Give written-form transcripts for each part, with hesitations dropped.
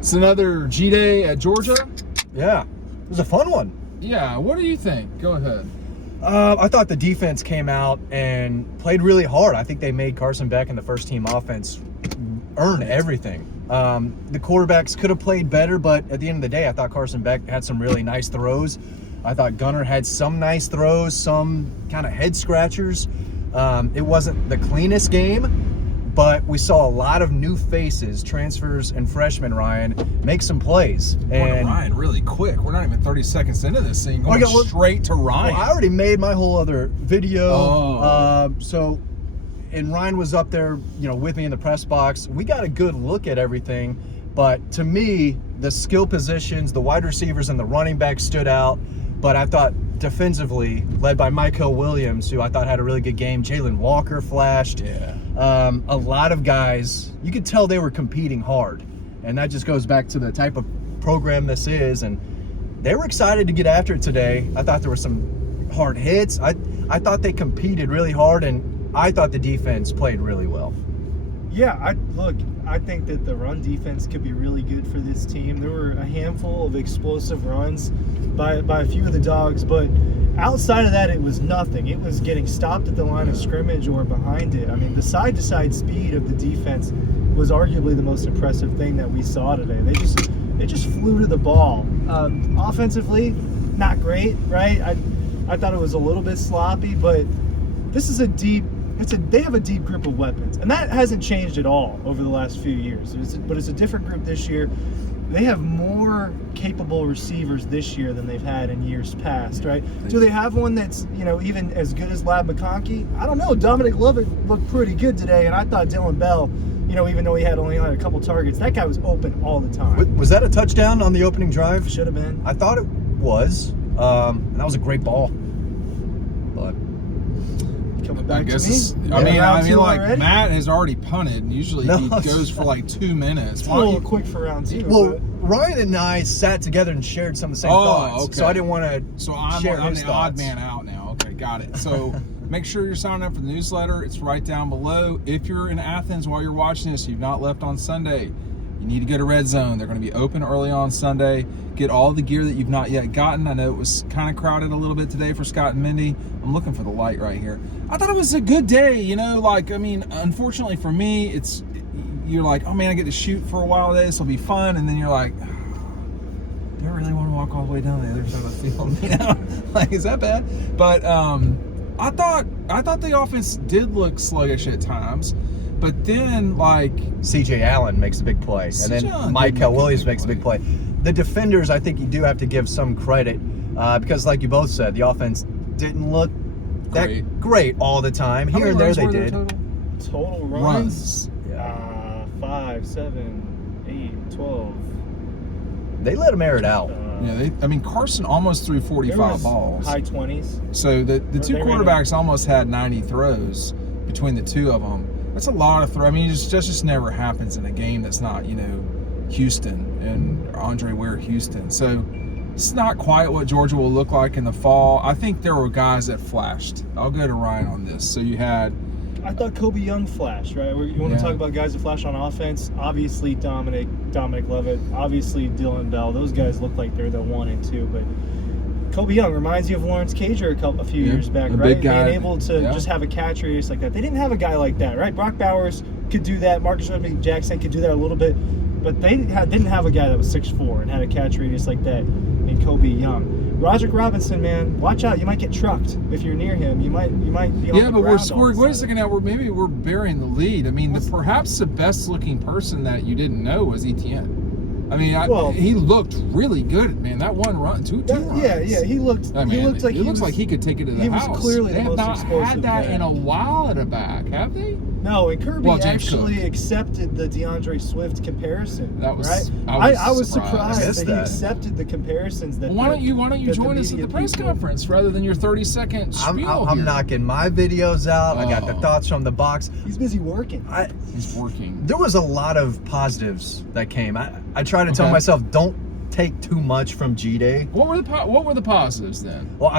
It's another G-Day at Georgia. Yeah, it was a fun one. Yeah, what do you think? Go ahead. I thought the defense came out and played really hard. I think they made Carson Beck and the first-team offense earn everything. The quarterbacks could have played better, but at the end of the day, I thought Carson Beck had some really nice throws. I thought Gunner had some nice throws, some kind of head-scratchers. It wasn't the cleanest game, but we saw a lot of new faces, transfers and freshmen, Ryan, make some plays. And Ryan really quick. We're not even 30 seconds into this thing. Going straight to Ryan. Well, I already made my whole other video. And Ryan was up there, with me in the press box. We got a good look at everything. But to me, the skill positions, the wide receivers and the running backs stood out. But I thought defensively, led by Michael Williams, who I thought had a really good game. Jalen Walker flashed. Yeah. A lot of guys, you could tell they were competing hard. And that just goes back to the type of program this is. And they were excited to get after it today. I thought there were some hard hits. I thought they competed really hard, and I thought the defense played really well. Yeah, I think that the run defense could be really good for this team. There were a handful of explosive runs by a few of the Dogs, but outside of that, it was nothing. It was getting stopped at the line of scrimmage or behind it. I mean, the side-to-side speed of the defense was arguably the most impressive thing that we saw today. They just flew to the ball. Offensively, not great, right? I thought it was a little bit sloppy, but this is they have a deep group of weapons, and that hasn't changed at all over the last few years. But it's a different group this year. They have more capable receivers this year than they've had in years past, right? Do they have one that's, even as good as Lab McConkey? I don't know. Dominic Lovett looked pretty good today, and I thought Dylan Bell, even though he only had a couple targets, that guy was open all the time. Was that a touchdown on the opening drive? Should have been. I thought it was. And that was a great ball. But coming back I guess to me. I mean, like already? Matt has already punted, and usually he goes for like 2 minutes. It's a little quick for round two. Well, Ryan and I sat together and shared some of the same thoughts. Okay. So I didn't want to So I'm his the thoughts. odd man out now. Okay, got it. So make sure you're signing up for the newsletter. It's right down below. If you're in Athens while you're watching this, you've not left on Sunday, you need to go to Red Zone. They're going to be open early on Sunday. Get all the gear that you've not yet gotten. I know it was kind of crowded a little bit today for Scott and Mindy. I'm looking for the light right here. I thought it was a good day, unfortunately for me, you're like, oh man, I get to shoot for a while today. This will be fun. And then you're like, do I really want to walk all the way down the other side of the field? Like, is that bad? But I thought the offense did look sluggish at times. But then, C.J. Allen makes a big play, and then Michael Williams makes a big play. The defenders, I think you do have to give some credit because, like you both said, the offense didn't look that great all the time. Here and there they did. Total runs? 5, 7, 8, 12. They let them air it out. Carson almost threw 45 balls. High 20s. So the two quarterbacks almost had 90 throws between the two of them. That's a lot of throws. I mean, it just never happens in a game that's not, Houston and Andre Ware Houston. So it's not quite what Georgia will look like in the fall. I think there were guys that flashed. I'll go to Ryan on this. So you had... I thought Kobe Young flashed, right? You want to talk about guys that flash on offense? Obviously Dominic Lovett, obviously Dylan Bell. Those guys look like they're the 1 and 2, but Kobe Young reminds you of Lawrence Cager a few years back, right? Big guy. Being able to just have a catch radius like that. They didn't have a guy like that, right? Brock Bowers could do that. Marcus Jackson could do that a little bit, but they didn't have a guy that was 6'4" and had a catch radius like that in Kobe Young. Roderick Robinson, man, watch out! You might get trucked if you're near him. You might be on the ground. Yeah, but we're scoring. Wait a second now. We're burying the lead. I mean, perhaps the best looking person that you didn't know was Etienne. I mean, he looked really good, man. That one run, two runs. Yeah, he looked. He looked like he could take it to the house. He was clearly the most explosive. They have not had that in a while at a back, have they? No, and Kirby actually accepted the DeAndre Swift comparison. That was right. I was surprised that he accepted the comparisons. That why don't you join us at the press conference rather than your 30-second spiel? I'm knocking my videos out. I got the thoughts from the box. He's busy working. He's working. There was a lot of positives that came. I try to tell myself, don't take too much from G-Day. What were the positives then? Well,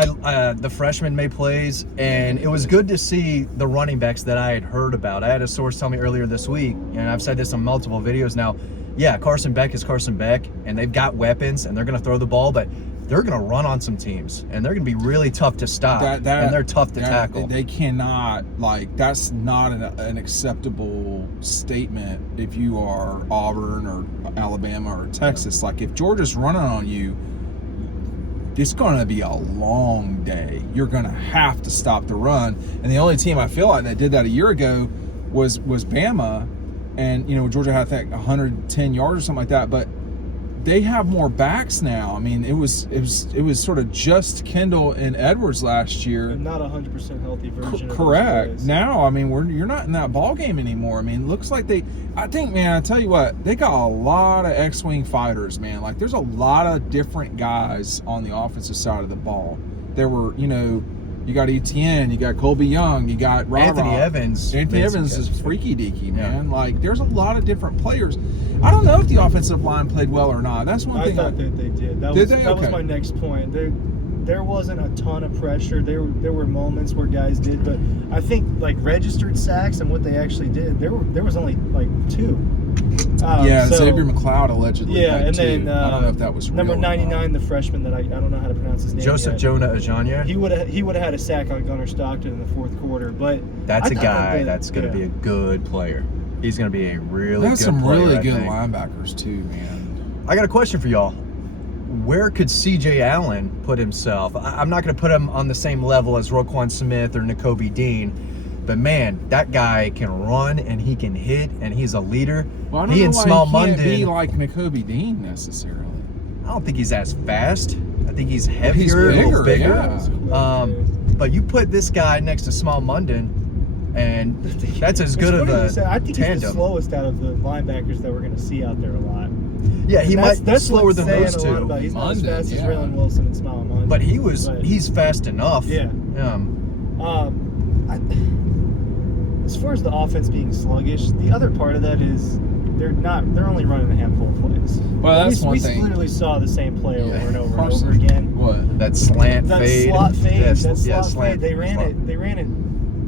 the freshmen made plays, and it was good to see the running backs that I had heard about. I had a source tell me earlier this week, and I've said this on multiple videos now, yeah, Carson Beck is Carson Beck, and they've got weapons, and they're going to throw the ball, but they're going to run on some teams, and they're going to be really tough to stop, and they're tough to tackle. They cannot, like, that's not an acceptable statement if you are Auburn or Alabama or Texas. Like, if Georgia's running on you, it's going to be a long day. You're going to have to stop the run. And the only team I feel like that did that a year ago was Bama. And, you know, Georgia had, I think, 110 yards or something like that. But they have more backs now. I mean, it was sort of just Kendall and Edwards last year. And not 100% healthy version. Correct. Now, I mean, you're not in that ball game anymore. I mean, it looks like I think, man, I tell you what, they got a lot of X-wing fighters, man. Like, there's a lot of different guys on the offensive side of the ball. There were, you know, you got ETN, you got Colby Young, you got Anthony Evans. Anthony Evans is freaky deaky, man. Yeah. Like, there's a lot of different players. I don't know if the offensive line played well or not. That's one thing. I thought that they did. That was my next point. There wasn't a ton of pressure. There were moments where guys did, but I think like registered sacks and what they actually did, there was only like 2. Xavier McLeod allegedly. Yeah, and two. then I don't know if that was real number 99, the freshman that I don't know how to pronounce his name. Joseph Jonah Ajanya. He would have had a sack on Gunnar Stockton in the 4th quarter, but that's a guy that's going to be a good player. He's going to be a really good player. Some really good linebackers too, man. I got a question for y'all. Where could C.J. Allen put himself? I'm not going to put him on the same level as Roquan Smith or Nakobe Dean, but man, that guy can run and he can hit and he's a leader. Well, I don't know why he can't be like Nakobe Dean necessarily. I don't think he's as fast. I think he's heavier, he's bigger, bigger. Yeah. But you put this guy next to Small Munden, and that's as good of a I think tandem. He's the slowest out of the linebackers that we're going to see out there a lot. Yeah, he might be slower than those two. He's not as fast as Raylan Wilson and Small Munden. But he's fast enough. Yeah. As far as the offense being sluggish, the other part of that is they're only running a handful of plays. Well, that's one thing. We clearly saw the same play over and over and over again. What? That slant fade. Slot fade. That slot fade. They ran it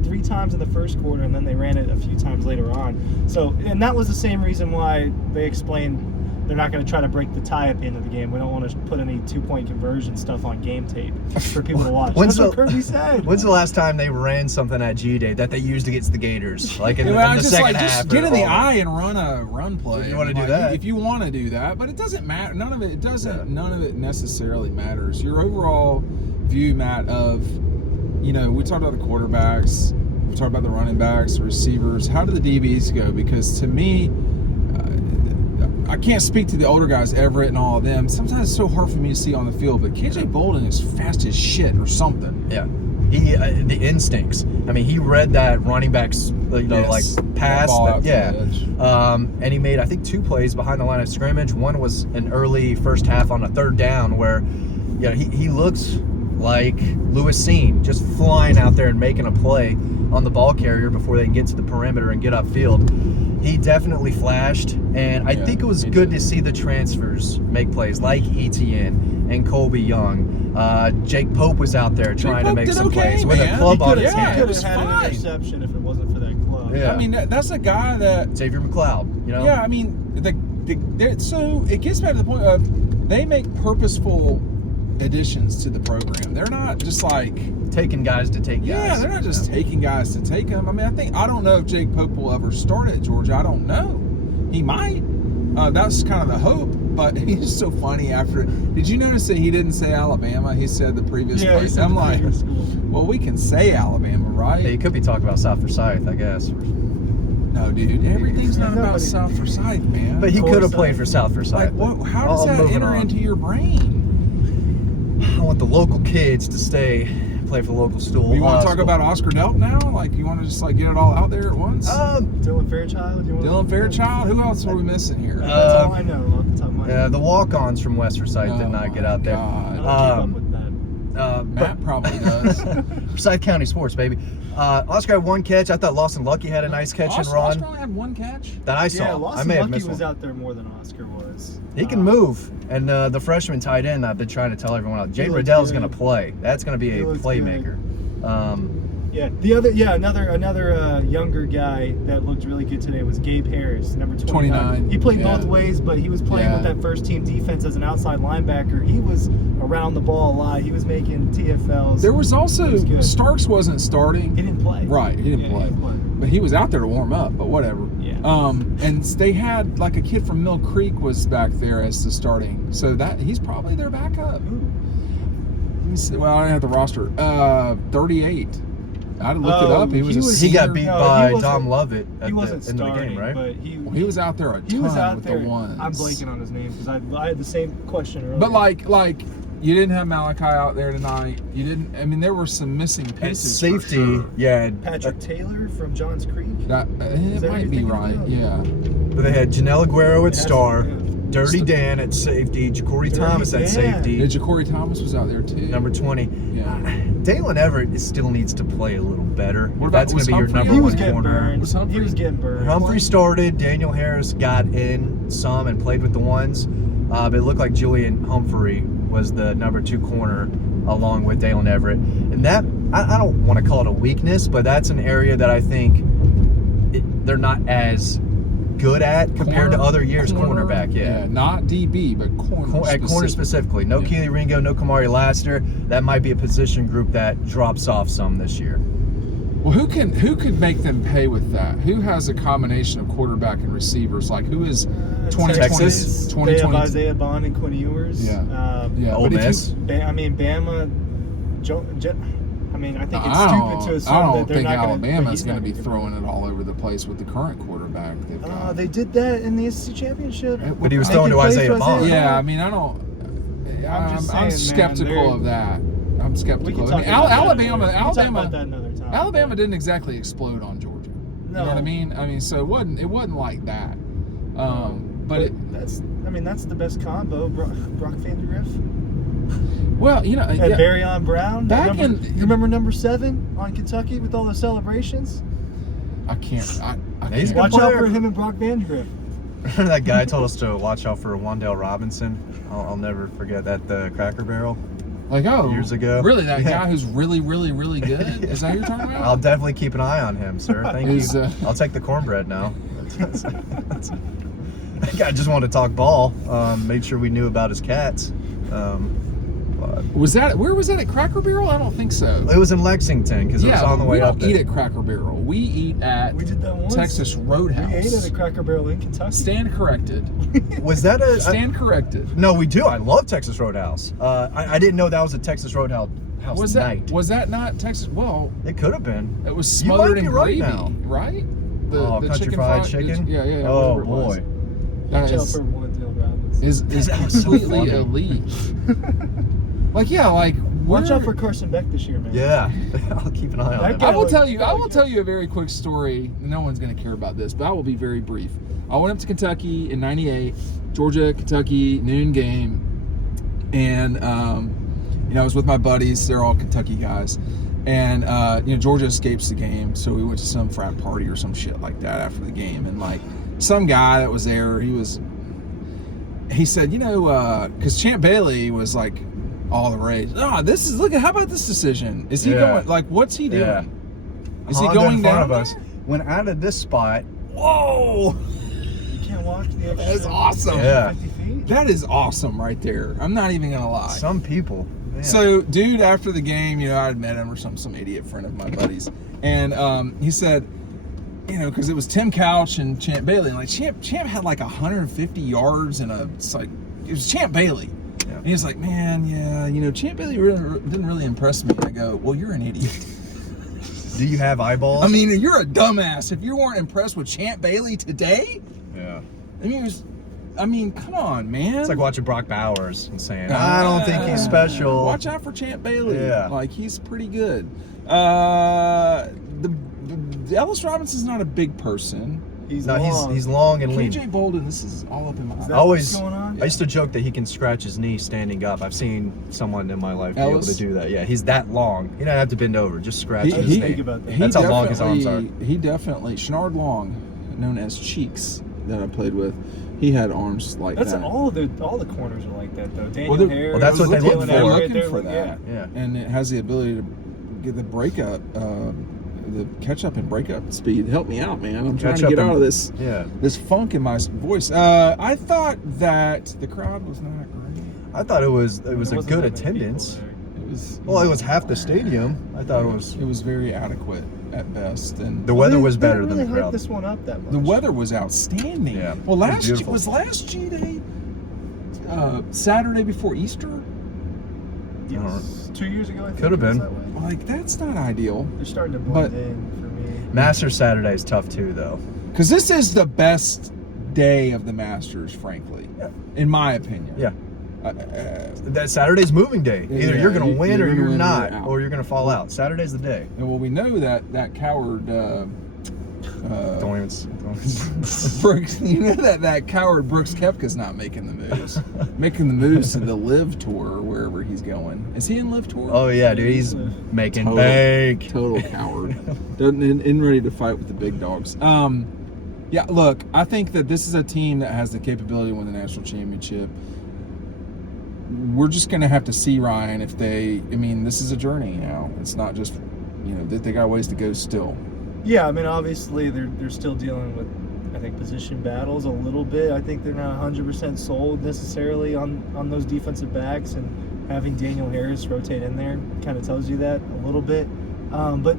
3 times in the first quarter, and then they ran it a few times later on. So, and that was the same reason why they explained they're not going to try to break the tie at the end of the game. We don't want to put any 2-point conversion stuff on game tape for people to watch. That's what Kirby said. When's the last time they ran something at G-Day that they used against the Gators? Like in the second half? Just get in the eye and run a run play. If you want to do that. If you want to do that. But it doesn't matter. None of it necessarily matters. Your overall view, Matt, of, you know, we talked about the quarterbacks, we talked about the running backs, the receivers. How do the DBs go? Because to me, I can't speak to the older guys, Everett and all of them. Sometimes it's so hard for me to see on the field, but KJ Bolden is fast as shit or something. Yeah. The instincts. I mean, he read that running back's, like pass. And he made, I think, 2 plays behind the line of scrimmage. One was an early first half on a 3rd down where, he looks like Lewis Seen, just flying out there and making a play on the ball carrier before they can get to the perimeter and get upfield. He definitely flashed, and I think it was good to see the transfers make plays like ETN and Colby Young. Jake Pope was out there trying to make some plays with a club on his hand. He could have had an interception if it wasn't for that club. Yeah. I mean, that's a guy that... Xavier McLeod, Yeah, I mean, so it gets back to the point of they make purposeful additions to the program. They're not just like... taking guys to take guys. Yeah, they're not just taking guys to take them. I mean, I don't know if Jake Pope will ever start at Georgia. I don't know. He might. That's kind of the hope. But he's so funny after it. Did you notice that he didn't say Alabama? He said the previous place. I'm like, well, we can say Alabama, right? Yeah, he could be talking about South Forsyth, I guess. No, dude. Everything's not about South Forsyth, man. But he could have played for South Forsyth. Like, how does that enter into your brain? I want the local kids to play for the local school. You want to talk about Oscar Delp now? Like, you want to just get it all out there at once? Dylan Fairchild. Dylan Fairchild. Who else are we missing here? That's all I know off the top of my head. The walk-ons from West Forsyth did not get out there. I don't keep up with that. Matt probably does. Forsyth County sports, baby. Oscar had 1 catch. I thought Lawson Lucky had a nice catch and run. Oscar only had 1 catch? That I saw. Yeah, Lawson Lucky was out there more than Oscar was. He can move. And the freshman tight end, I've been trying to tell everyone else, Jay Riddell's going to play. That's going to be a playmaker. Yeah. Another younger guy that looked really good today was Gabe Harris, number 29. He played both ways, but he was playing with that first team defense as an outside linebacker. He was around the ball a lot. He was making TFLs. There was also Starks wasn't starting. He didn't play. Right, he didn't play. But he was out there to warm up, but whatever. Yeah. And they had like a kid from Mill Creek was back there as the starting. So that he's probably their backup. Let me see. Well, I don't have the roster. 38. I'd looked it up. He got beat by Dom Lovett at the end of the game, right? But he was out there a ton with the ones. I'm blanking on his name because I had the same question earlier. But like you didn't have Malachi out there tonight. You didn't. I mean, there were some missing pieces. At safety, for sure. Patrick Taylor from Johns Creek. It might be right. Yeah. But they had Janelle Aguero at star. Dirty Dan at safety, Ja'Cory Thomas at safety. Yeah, Ja'Cory Thomas was out there too. Number 20. Yeah. Dalen Everett still needs to play a little better. That's going to be your number one corner. He was getting burned. Humphrey started. Daniel Harris got in some and played with the ones. But it looked like Julian Humphrey was the number 2 corner along with Dalen Everett. And that, I don't want to call it a weakness, but that's an area that I think they're not as good at compared to other years. Cornerback, yeah. Not DB, but corner. At corner specifically. No Keely Ringo, no Kamari Laster. That might be a position group that drops off some this year. Well, who could make them pay with that? Who has a combination of quarterback and receivers? Like who is 2020? They have Isaiah Bond and Quinn Ewers. Yeah. Ole Miss. Bama. I think it's stupid to assume that they're not going to. Alabama's going to be throwing it all over the place with the current quarterback they've got. They did that in the SEC championship. But he was throwing to Isaiah Bond. Yeah, I mean, I'm skeptical of that. I'm skeptical. I mean, Alabama didn't exactly explode on Georgia. No. You know what I mean? I mean, so it wasn't like that. But that's the best combo. Brock Vandagriff. Well, and Barryon Brown. You remember number 7 on Kentucky with all the celebrations? I can't. Watch out for him and Brock Vandagriff. Remember that guy told us to watch out for Wandale Robinson? I'll never forget that, the Cracker Barrel. Years ago. Really? That guy who's really, really, really good? Is that who you're talking about? I'll definitely keep an eye on him, sir. Thank you. I'll take the cornbread now. That guy just wanted to talk ball. Made sure we knew about his cats. Where was that at Cracker Barrel? I don't think so. It was in Lexington because it was on the way up there. We don't eat at Cracker Barrel. We eat at Texas Roadhouse. We ate at a Cracker Barrel in Kentucky. Stand corrected. Was that a... Stand corrected. No, we do. I love Texas Roadhouse. I didn't know that was a Texas Roadhouse night. Was that not Texas? Well... It could have been. It was smothered in gravy, right? The country fried chicken? Yeah. Oh, boy. Watch out for Wandale Robinson. Is completely elite. Watch out for Carson Beck this year, man. Yeah, I'll keep an eye on him. I will tell you a very quick story. No one's going to care about this, but I will be very brief. I went up to Kentucky in '98, Georgia, Kentucky, noon game, and I was with my buddies. They're all Kentucky guys, and Georgia escapes the game, so we went to some frat party or some shit like that after the game, and some guy that was there, he said, because Champ Bailey was all the rage. How about this decision? Is he going, what's he doing? Yeah. Is he going down of us? Went out of this spot. Whoa! You can't walk the extra. That's awesome. Yeah. 50 feet? That is awesome right there. I'm not even going to lie. Some people. Man. So, dude, after the game, I had met him or some idiot friend of my buddies. And he said, because it was Tim Couch and Champ Bailey. And Champ had 150 yards and it was Champ Bailey. Yeah. And he was like, man, yeah, Champ Bailey didn't really impress me. And I go, well, you're an idiot. Do you have eyeballs? I mean, you're a dumbass if you weren't impressed with Champ Bailey today. Yeah. I mean, come on, man. It's like watching Brock Bowers and saying, I don't think he's special. Watch out for Champ Bailey. Yeah. He's pretty good. Ellis Robinson's not a big person. He's long. He's long and lean. KJ Bolden, this is all up in my what's going on? I used to joke that he can scratch his knee standing up. I've seen someone in my life be able to do that. Yeah, he's that long. He doesn't have to bend over. Just scratch his knee. That's how long his arms are. He definitely, Shenard Long, known as Cheeks, that I played with, he had arms like that. All the corners are like that, though. Daniel Harris. Well, that's what they look for. They're looking for that. Yeah. And it has the ability to get the breakup, the catch up and breakup speed. Help me out, man. I'm trying Catch to up get and- out of this Yeah. this funk in my voice. I thought that the crowd was not great. I thought it was a There wasn't good that many people attendance. there. It was Well, it was half the stadium. I thought it was very adequate at best, and the weather They- was they better didn't than the really hype crowd. this one up that much. the weather was outstanding. Yeah, Well, it was beautiful. was last G-Day Saturday before Easter. Yes. 2 years ago, I think. Could have it was been. that way. Like that's not ideal. They're starting to blend But- in for me. Masters Saturday is tough too, though. Because this is the best day of the Masters, frankly, Yeah. in my opinion. Yeah. That Saturday's moving day. Either Yeah, you're going to win or you're gonna you're win or not, you're out. or you're going to fall out. Saturday's the day. And well, we know that coward Don't even. Brooks. You know that coward Brooks Koepka's not making the moves. Making the moves to the Live Tour or wherever he's going. Is he in Live Tour? Oh yeah, dude, he's making Total- bank. Total coward. Doesn't in ready to fight with the big dogs. Yeah, look, I think that this is a team that has the capability to win the national championship. We're just going to have to see, Ryan, if they. I mean, this is a journey now. It's not just, they got ways to go still. Yeah, I mean, obviously they're still dealing with, I think, position battles a little bit. I think they're not 100% sold necessarily on those defensive backs, and having Daniel Harris rotate in there kind of tells you that a little bit. But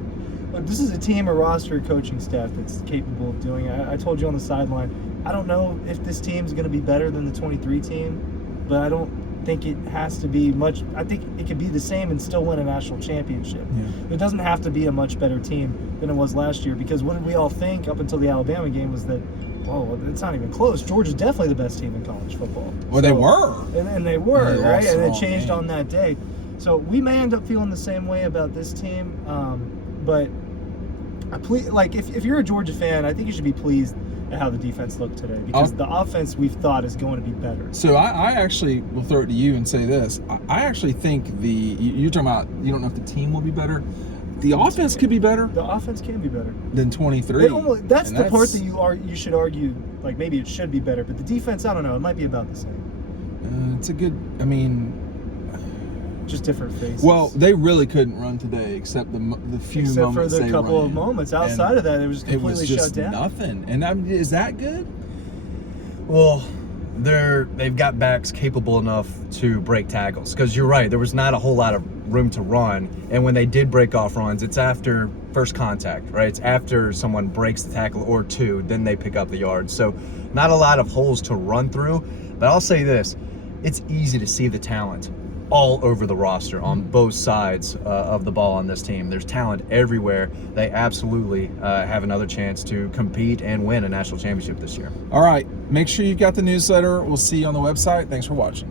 look, this is a team, a roster, coaching staff that's capable of doing it. I told you on the sideline, I don't know if this team's going to be better than the 23 team, but I don't think it has to be much. I think it could be the same and still win a national championship. Yeah. It doesn't have to be a much better team than it was last year, because what did we all think up until the Alabama game was that, whoa, it's not even close. Georgia's definitely the best team in college football. Well, they were. And they were, And they right? lost And the it wrong changed game. on that day. So we may end up feeling the same way about this team. But if you're a Georgia fan, I think you should be pleased at how the defense looked today, because the offense we've thought is going to be better. So I actually will throw it to you and say this. I actually think you're talking about, you don't know if the team will be better. The offense could be better The offense can be better. than 23. That's And the part that you should argue, like maybe it should be better, but the defense, I don't know, it might be about the same. It's a good, I mean, Just different faces. well, they really couldn't run today except the few except for moments the they couple ran. of moments. And Outside of that, it was it was completely just shut down. nothing. And is that good? Well, they've got backs capable enough to break tackles, because you're right, there was not a whole lot of room to run, and when they did break off runs, it's after first contact, right? It's after someone breaks the tackle or two, then they pick up the yards. So not a lot of holes to run through. But I'll say this, it's easy to see the talent all over the roster on both sides of the ball on this team. There's talent everywhere. They absolutely have another chance to compete and win a national championship this year. All right. Make sure you've got the newsletter. We'll see you on the website. Thanks for watching.